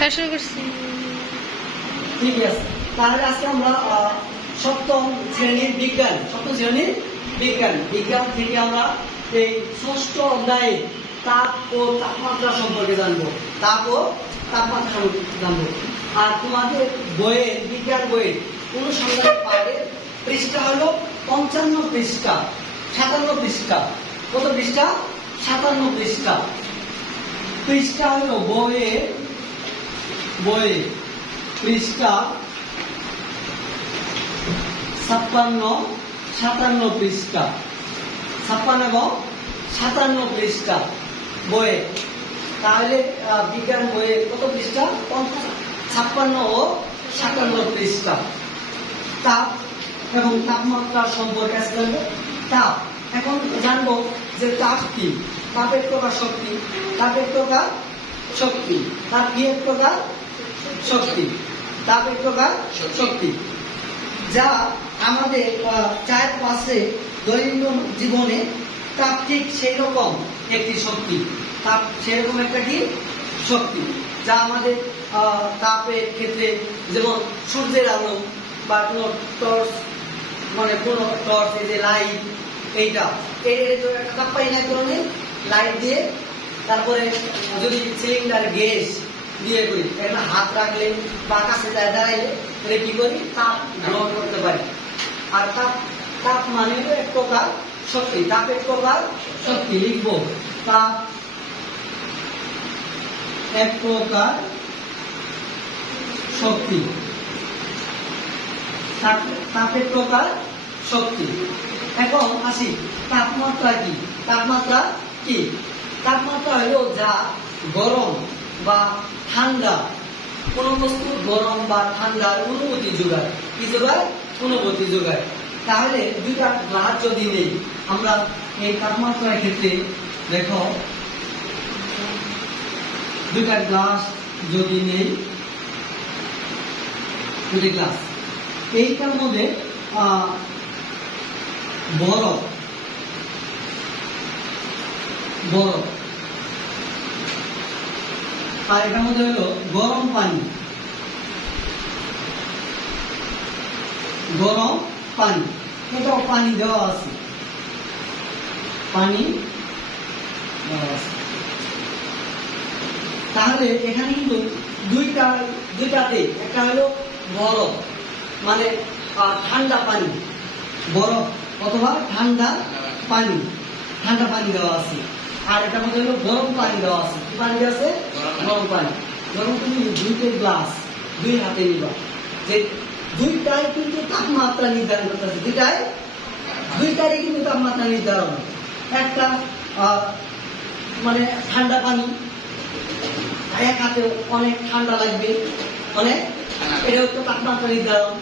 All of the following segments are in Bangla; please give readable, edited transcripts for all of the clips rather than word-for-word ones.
শাশুড়ি করছি। ঠিক আছে, তাহলে আজকে আমরা সপ্তম শ্রেণীর বিজ্ঞান বিজ্ঞান থেকে আমরা এই ষষ্ঠ অধ্যায়ে তাপ ও তাপমাত্রা সম্পর্কে জানবো। তাপ ও তাপমাত্রা সম্পর্কে জানবো। আর তোমাদের বইয়ের বিজ্ঞান বইয়ের অনুসন্ধান পাঠের পৃষ্ঠা হলো 55 পৃষ্ঠা, 57 পৃষ্ঠা। কত পৃষ্ঠা? 57 পৃষ্ঠা। পৃষ্ঠা হলো বইয়ের পৃষ্ঠা 57 পৃষ্ঠা, 56 এবং 57 পৃষ্ঠা বইয়ে। তাহলে বিজ্ঞান বইয়ে কত পৃষ্ঠা? 56 ও 57 পৃষ্ঠা। তাপ এবং তাপমাত্রা সম্পর্কে জানবো। তাপ এখন জানবো যে তাপ কি। তাপের প্রকার শক্তি, তাপের প্রকার শক্তি, তাপ কি এক প্রকার শক্তি, তাপের প্রকার শক্তি, যা আমাদের চারপাশে দৈনন্দিন জীবনে তাপ ঠিক সেই রকম একটি শক্তি। তাপ সেরকম একটা কি শক্তি, যা আমাদের তাপের ক্ষেত্রে যেমন সূর্যের আলো বা কোনো টর্চ, মানে কোনো টর্চ, এই যে লাইট, এইটা একটা তাপ পাই না কারণে লাইট দিয়ে, তারপরে যদি সিলিন্ডার গ্যাস দিয়ে করি, একটা হাত রাখলে বা কাছে যায় দাঁড়াইলে এটা কি করি? তাপ গ্রহণ করতে পারি। আর তাপ মানে এক প্রকার শক্তি। তাপের প্রকার শক্তি লিখবো। তাপ এক প্রকার শক্তি, তাপের প্রকার শক্তি। এখন আসি তাপমাত্রা কি। তাপমাত্রা কি? তাপমাত্রা হলো যা গরম বা ঠান্ডা, কোন বস্তু গরম বা ঠান্ডার অনুভূতি যোগায়। কি যোগায়? অনুভূতি যোগায়। তাহলে দুইটা গ্লাস যদি নেই আমরা এই তাপমাত্রার ক্ষেত্রে, দেখো দুইটা গ্লাস যদি নেই, দুটি গ্লাস, এইটার মধ্যে বরফ আর এটার মধ্যে হলো গরম পানি, এটাও পানি দেওয়া আছে, তাহলে এখানে কিন্তু দুইটাতে, একটা হলো বরফ মানে ঠান্ডা পানি, বরফ অথবা ঠান্ডা পানি দেওয়া আছে। আর এটার মধ্যে হলো গরম পানি দেওয়া আছে। কি পানি দেওয়া আছে? গরম পানি। গরম তুমি দুইটা গ্লাস দুই হাতে নিবা, যে দুইটাই কিন্তু তাপমাত্রা নির্ধারণ করতেছে। দুইটারই কিন্তু তাপমাত্রা নির্ধারণ। একটা মানে ঠান্ডা পানি, এক হাতে অনেক ঠান্ডা লাগবে, অনেক, এটাও তো তাপমাত্রা নির্ধারণ।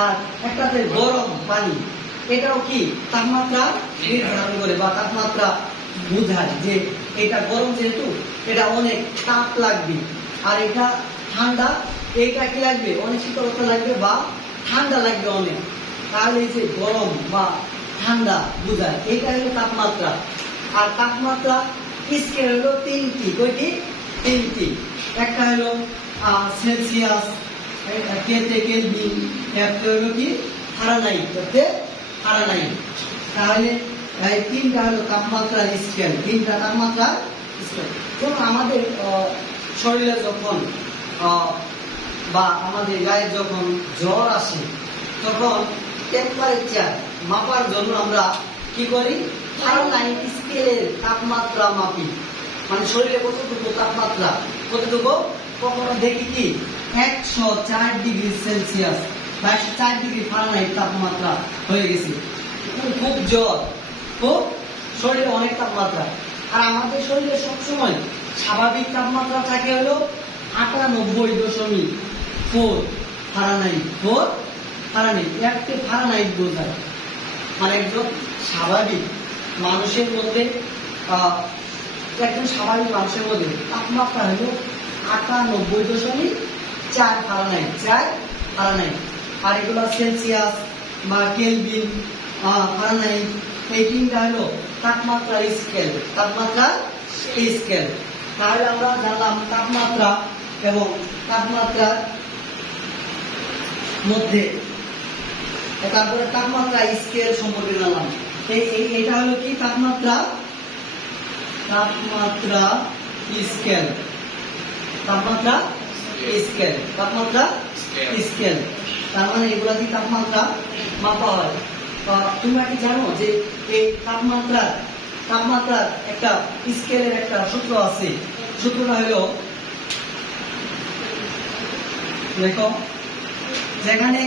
আর একটাতে গরম পানি, এটাও কি তাপমাত্রা নির্ধারণ করে বা তাপমাত্রা বোঝায়, যে এটা গরম যেহেতু এটা অনেক তাপ লাগবে, আর এটা ঠান্ডা, এইটা কি লাগবে? অনেক শীতলতা লাগবে বা ঠান্ডা লাগবে অনেক। তাহলে এই যে গরম বা ঠান্ডা বোঝায়, এইটা হলো তাপমাত্রা। আর তাপমাত্রা স্কেল হলো তিনটি। কয়টি? তিনটি। একটা হলো সেলসিয়াস, কেতে কেলভিন, একটা হলো কি ফারেনহাইট। তাহলে এই তিনটা হলো তাপমাত্রা স্কেল, তিনটা তাপমাত্রা স্কেল। যেমন আমাদের শরীরে যখন বা আমাদের গায়ে যখন জ্বর আসে, তখন টেম্পারেচার মাপার জন্য আমরা কি করি? ফারেনহাইট স্কেলের তাপমাত্রা মাপি। মানে শরীরে কতটুকু তাপমাত্রা, কতটুকু, কখনো দেখি কি 104 ডিগ্রি সেলসিয়াস বা 104 ডিগ্রি ফারেনহাইট তাপমাত্রা হয়ে গেছে, খুব জ্বর, খুব শরীরে অনেক তাপমাত্রা। আর আমাদের শরীরে সবসময় স্বাভাবিক তাপমাত্রা থাকে হলো 98.4 ফারেনহাইট। একটি ফারেনহাইট বোঝায়, মানে একজন স্বাভাবিক মানুষের মধ্যে তাপমাত্রা হলো 98.4 ফারেনহাইট। আর এগুলো সেলসিয়াস বা কেলভিন, ফারেনহাইট, এই তিনটা হলো তাপমাত্রা স্কেল। তাহলে আমরা জানলাম তাপমাত্রা এবং তাপমাত্রার মধ্যে, তারপরে তাপমাত্রা স্কেল সম্পর্কে জানলাম। এটা হলো কি তাপমাত্রা স্কেল, তাপমাত্রা স্কেল। তার মানে এগুলা দিয়ে তাপমাত্রা মাপা হয়। তোমরা কি জানো যে এই তাপমাত্রার একটা স্কেলের একটা সূত্র আছে? সূত্রটা হলো, দেখো, যেখানে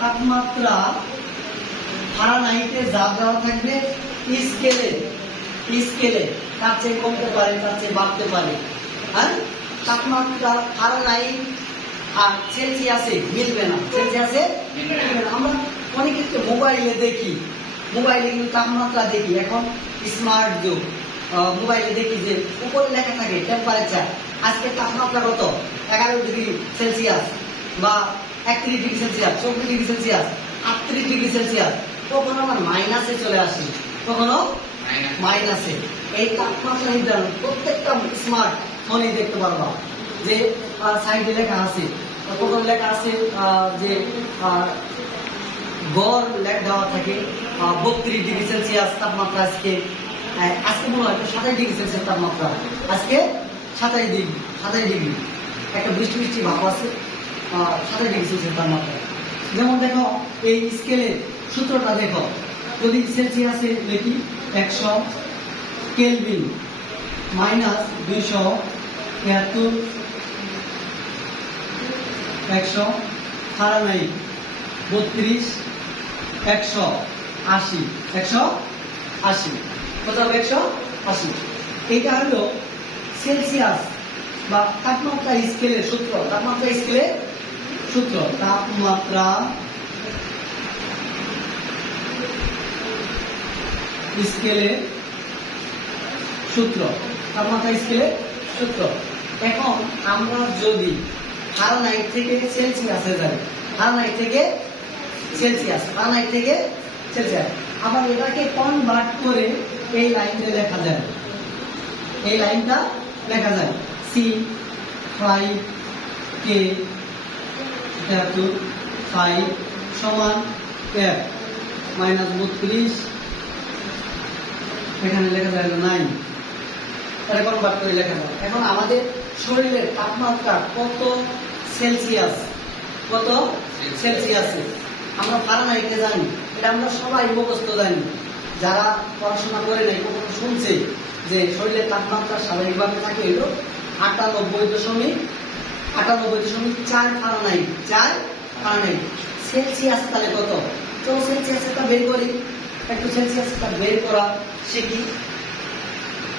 তাপমাত্রা ফারেনহাইটে যা দেওয়া থাকবে স্কেলে তার চেয়ে কমতে পারে, তার চেয়ে বাড়তে পারে। হ্যাঁ, তাপমাত্রা ফারেনহাইট আর সেলসিয়াসে মিলবে না, আমরা অনেক ক্ষেত্রে মোবাইলে দেখি, মোবাইলে কিন্তু তাপমাত্রা দেখি, এখন স্মার্ট যুগ, মোবাইলে দেখি যে উপরে লেখা থাকে টেম্পারেচার, আজকে তাপমাত্রা কত, 11 ডিগ্রি সেলসিয়াস বা 31 degree Celsius, 24 degree Celsius, 38 degree Celsius, কখনো আমার মাইনাসে চলে আসে, কখনো মাইনাসে। এই তাপমাত্রা নির্ধারণ প্রত্যেকটা স্মার্ট ফোনে দেখতে পারবা যে সাইডে লেখা আছে, প্রথম লেখা আছে যে গড় দেওয়া থাকে 32 ডিগ্রি সেলসিয়াস তাপমাত্রা আজকে মনে হয় 27 ডিগ্রি সেলসিয়াস তাপমাত্রা, আজকে 27 ডিগ্রি, একটা বৃষ্টি ভাব আছে, 27 ডিগ্রি সেলসিয়াস তাপমাত্রা। যেমন দেখো এই স্কেলের সূত্রটা দেখো, যদি সেলসিয়াসে দেখি 100 কেলভিন মাইনাস 273, 100 ফারেনহাইট 32, 180 কত হবে? 180। এইটা হলো সেলসিয়াস বা তাপমাত্রা স্কেলের সূত্র। তাপমাত্রা স্কেলের সূত্র এখন আমরা যদি ফারেনহাইট থেকে সেলসিয়াসে যাই, ফারেনহাইট থেকে সেলসিয়াস, আবার এটাকে কনভার্ট করে এই লাইনটা লেখা যায়, C5K 5 সমান F মাইনাস 32, এখানে লেখা যায় 9, এটা কনভার্ট করে লেখা যায়। এখন আমাদের শরীরের তাপমাত্রা কত সেলসিয়াসে আমরা ফারেনহাইটে জানি, এটা আমরা সবাই মুখস্থ জানি। যারা পড়াশোনা করে নাই, কখনো শুনছে যে শরীরের তাপমাত্রা স্বাভাবিকভাবে থাকে হলো 98.4 ফারেনহাইট। সেলসিয়াস তাহলে কত? তো সেলসিয়াসটা বের করি, একটু সেলসিয়াসটা বের করা শিখি।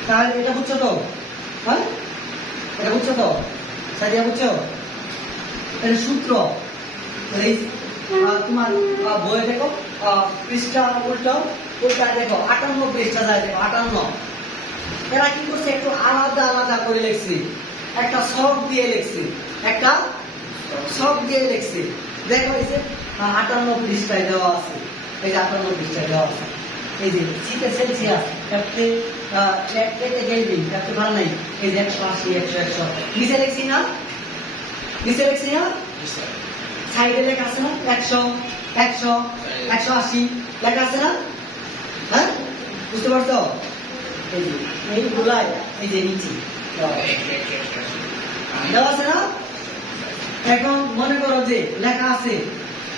তাহলে এটা বুঝছো তো? হ্যাঁ, এটা বুঝছো তো? সাদিয়া বুঝছো? এটা সূত্র। তোমার বইয়ে দেখো, পৃষ্ঠা উল্টা দেখো, 58 পৃষ্ঠা যায়, দেখো 58। এরা কি করছে, একটু আলাদা করে লিখছি, একটা শখ দিয়ে লিখছি, দেখো এই যে 58 পৃষ্ঠায় দেওয়া আছে, এই যে শীতে সেলসিয়াস, কেলভিন, ফারেনহাইট, এই যে 180, 100 নিচে লিখছি না, সাইডে লেখা আছে না 100, 180 লেখা আছে না? হ্যাঁ, বুঝতে পারছো? এই গুলাই এই যে নিচে দেওয়া আছে না? এখন মনে করো যে লেখা আছে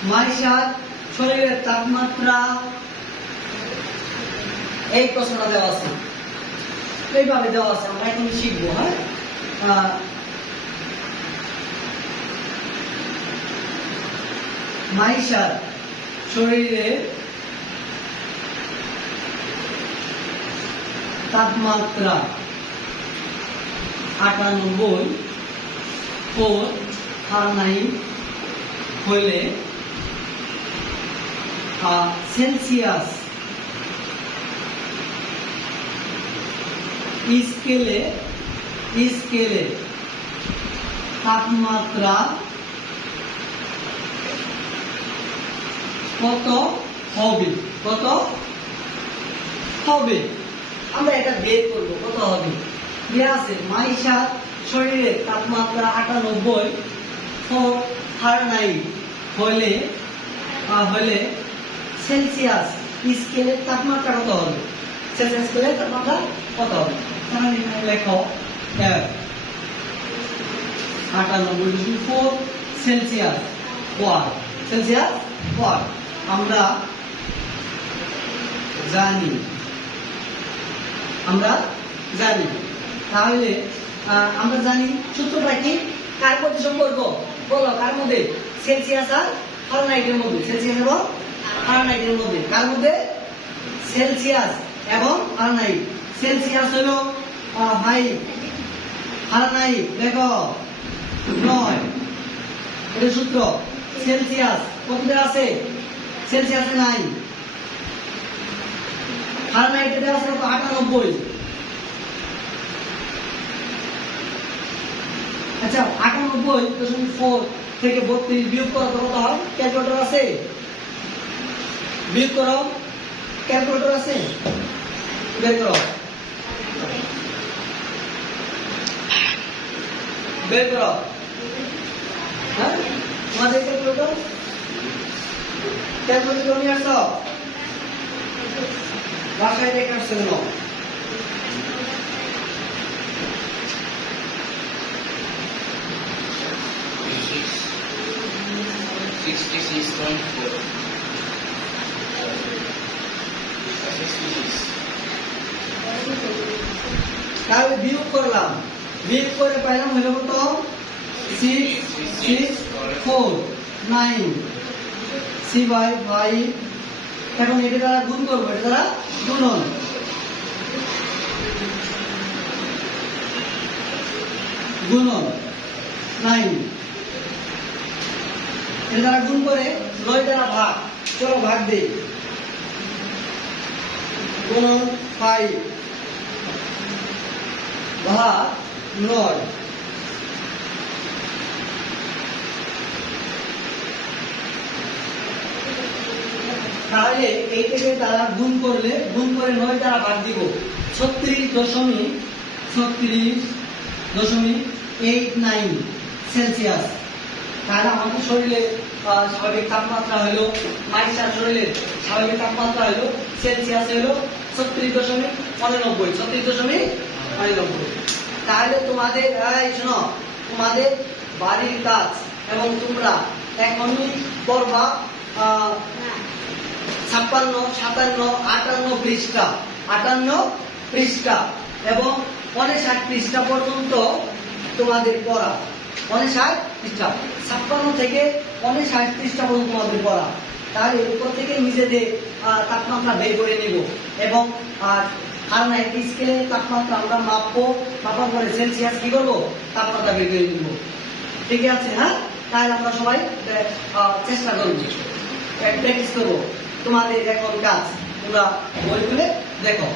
মাইশার শরীরের তাপমাত্রা, এই প্রশ্নটা দেওয়া আছে, এইভাবে দেওয়া আছে, আমরা এখন শিখবো। হ্যাঁ, মাইশার শরীরে তাপমাত্রা 98 ফারেনহাইট হলে সেলসিয়াস স্কেলে তাপমাত্রা কত হবে? আমরা এটা বের করবো, কত হবে? দেয়া আছে মাইশার শরীরের তাপমাত্রা 98 ফারেনহাইট হলে সেলসিয়াস স্কেলের তাপমাত্রা কত হবে? সেলসিয়াস স্কেলের তাপমাত্রা কত হবে? তাহলে এখানে লেখো F 98.4 Celsius what. Celsius what আমরা জানি তাহলে আমরা জানি সূত্রটা কি, কার মধ্যে সম্পর্ক বলো, কার মধ্যে? সেলসিয়াস আর ফারেনহাইটের মধ্যে। সেলসিয়াস এবং ফারেনহাইটের মধ্যে। কার মধ্যে? সেলসিয়াস এবং ফারেনহাইট। সেলসিয়াস হলো 5, ফারেনহাইট দেখো 9। এটা সূত্র। সেলসিয়াস কতটা আছে? সেলসিয়াসে নাই। ফারেনহাইটে দেওয়া আছে 98। আচ্ছা 98.4 থেকে 32 বিয়োগ করো তো কত হয়? ক্যালকুলেটর আছে? বিয়োগ করো, ক্যালকুলেটর আছে? বের করো, বের করো। হ্যাঁ তোমাদের ক্যালকুলেটর নিয়ে আসো, বাসায় রেখে আসছে কেন? তাহলে বিয়োগ করলাম, বিয়োগ করে পাইলাম হলো কত? 664.9 C/5। এখন এটা দ্বারা গুণ করবো, এটা দ্বারা গুণন। গুণন 9 এটা দ্বারা গুণ করে 9 দ্বারা ভাগ। চলো ভাগ দেই। গুণন 5 ভাগ 9। তাহলে এইটাকে দ্বারা গুণ করে 9 দ্বারা ভাগ দিব। 36.89 সেলসিয়াস। তাহলে আমাদের শরীরের স্বাভাবিক তাপমাত্রা হলো, মাইশার শরীরের স্বাভাবিক তাপমাত্রা হলো সেলসিয়াস হলো 36.89। তাহলে তোমাদের শোনো, তোমাদের বাড়ির কাজ এবং তোমরা এখনই করবা 56, 57, 58 পৃষ্ঠা এবং 59 পৃষ্ঠা পর্যন্ত তোমাদের পড়া। 59 পৃষ্ঠা, 56 থেকে 59 পৃষ্ঠা পর্যন্ত তোমাদের পড়া। তাহলে উপর থেকে নিজেদের তাপমাত্রা বের করে নিব এবং ফারেনহাইট স্কেলে তাপমাত্রা আমরা মাপবো। মাপার পরে সেলসিয়াস কি করবো? তাপমাত্রা বের করে নিব। ঠিক আছে? হ্যাঁ, তাহলে আমরা সবাই চেষ্টা করব, প্র্যাকটিস করবো। তোমাদের এখন কাজ তোমরা বই খুলে দেখো।